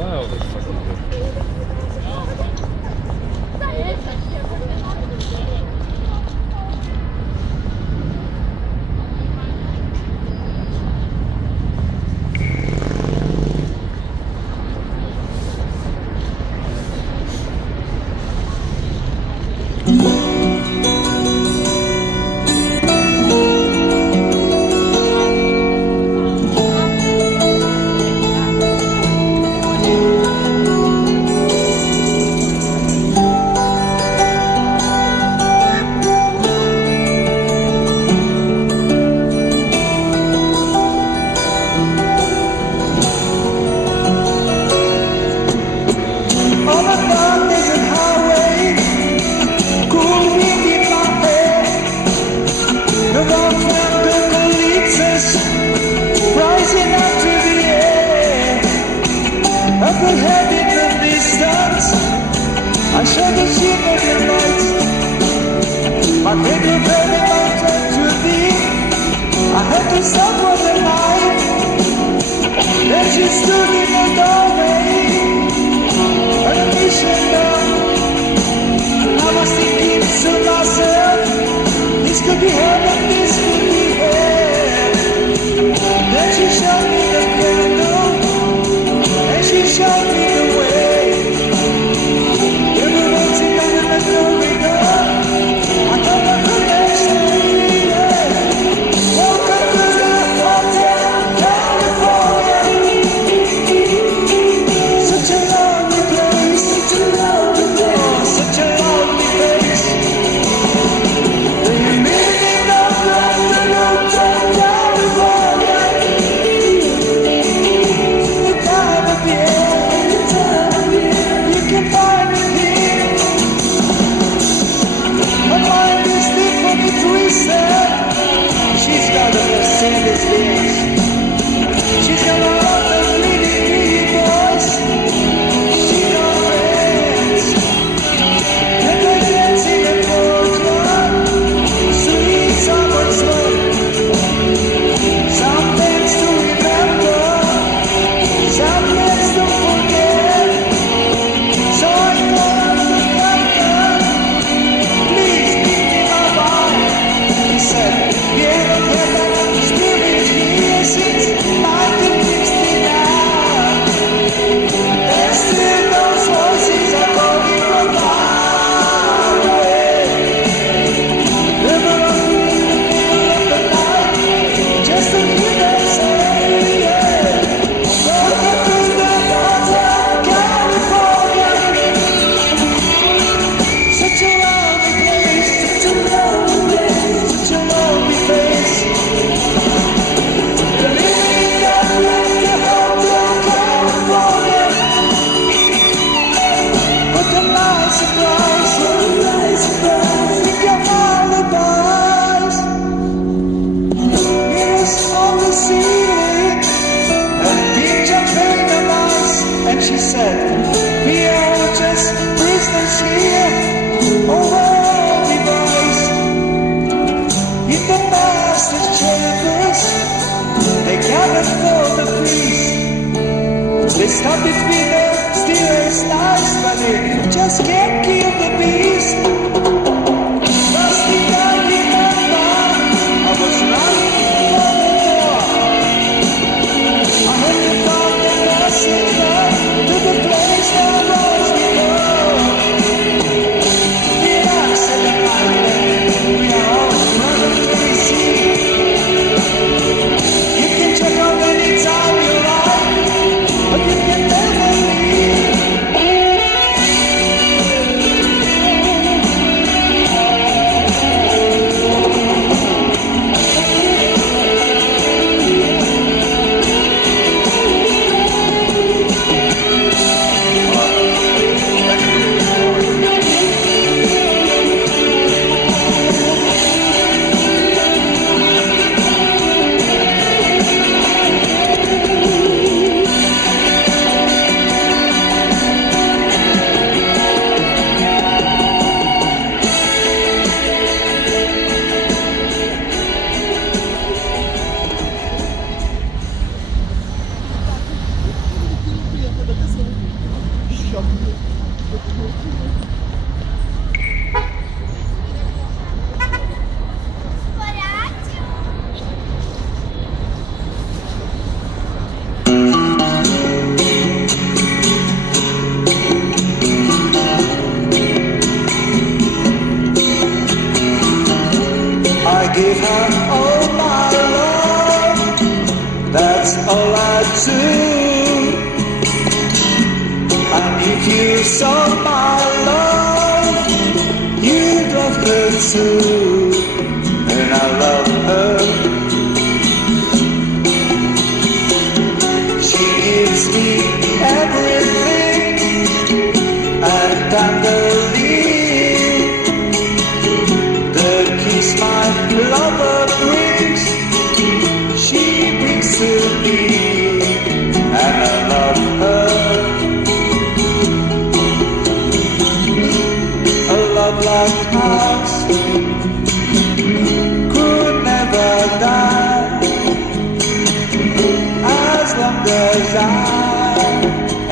child is fucking I saw the sheen of your lights. My finger burning mountain to thee. I had to stop for the night. Then she stood in the doorway, on a mission down. I was thinking to myself, this could be heaven, this could be hell. Then she showed me the candle, and she showed me the way. She's got a lot of pretty, pretty boys. She got friends, and they're dancing in Portland. Sweet summer sun, some things to remember, some things to forget. So I called the doctor, please give me my body. He said, you haven't had that spirit here since 1969. And still those voices are calling from far away. Never in the night, just to hear them say, yeah. Welcome to the Hotel California. Such a lovely place, such a lovely place, such a lovely place. And she said, we are just prisoners here, over our device. In the master's chambers, they gathered for the feast. They started with the steelers nice, but they just can't kill the beast. Last thing I remember, I was running for the door. I had to find the messenger to the place I was before. The accident island, we are all running to the sea. You can check out any time you like, but you can never leave. give her all my love. That's all I do. And if you saw my love, you'd love her too. And I love her. She gives me everything, and tenderly the kiss my lover brings, she brings to me, and I love her. A love like ours could never die, as long as I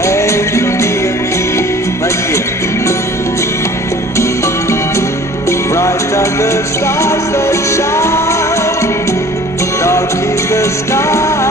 have you near me. Right here. Bright are the stars that shine, dark is the sky.